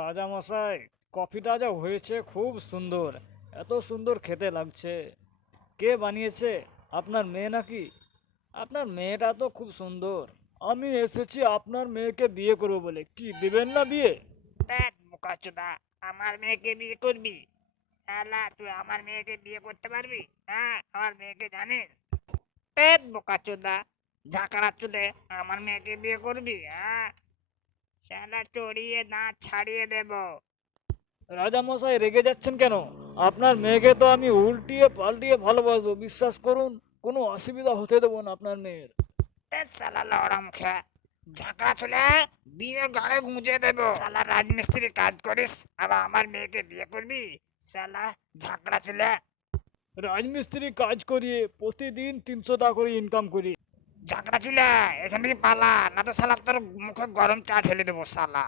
রাজা মশাই, কফিটা যা হয়েছে খুব সুন্দর। এত সুন্দর খেতে লাগছে। কে বানিয়েছে? আপনার মেয়ে নাকি? আপনার মেয়েটা তো খুব সুন্দর। আমি এসেছি আপনার মেয়েকে বিয়ে করবো বলে। কি দিবেন না বিয়ে? দেখ বোকাচোদা, আমার মেয়েকে বিয়ে করবি? শালা তুই আমার মেয়েকে বিয়ে করতে পারবি? হ্যাঁ, আমার মেয়েকে জানিস? দেখ বোকাচোদা, ঝাঁকড়া চুলে আমার মেয়েকে বিয়ে করবি? হ্যাঁ, শালা চড়িয়ে দাঁত ছাড়িয়ে দেবো। রাজা মশাই রেগে যাচ্ছেন কেন? আপনার মেয়েকে তো আমি উল্টিয়ে পাল্টিয়ে ভালোবাসবো, বিশ্বাস করুন। কোনো অসুবিধা হতে দেবো না আপনার মেয়ের। দেখ শালা লড়া মুখে, ঝাঁকড়া চুলে বিয়ে গাড়ে গুঁজে দেবো। শালা রাজমিস্ত্রি কাজ করিস, আবার আমার মেয়েকে বিয়ে করবি? শালা ঝাঁকড়া চুলে। রাজমিস্ত্রি কাজ করিয়ে প্রতিদিন 300 টাকা করে ইনকাম করি। ঝাঁকড়া চুলে, এখান থেকে পালা, না তো শালা তোর মুখে গরম চা ঢেলে দেবো শালা।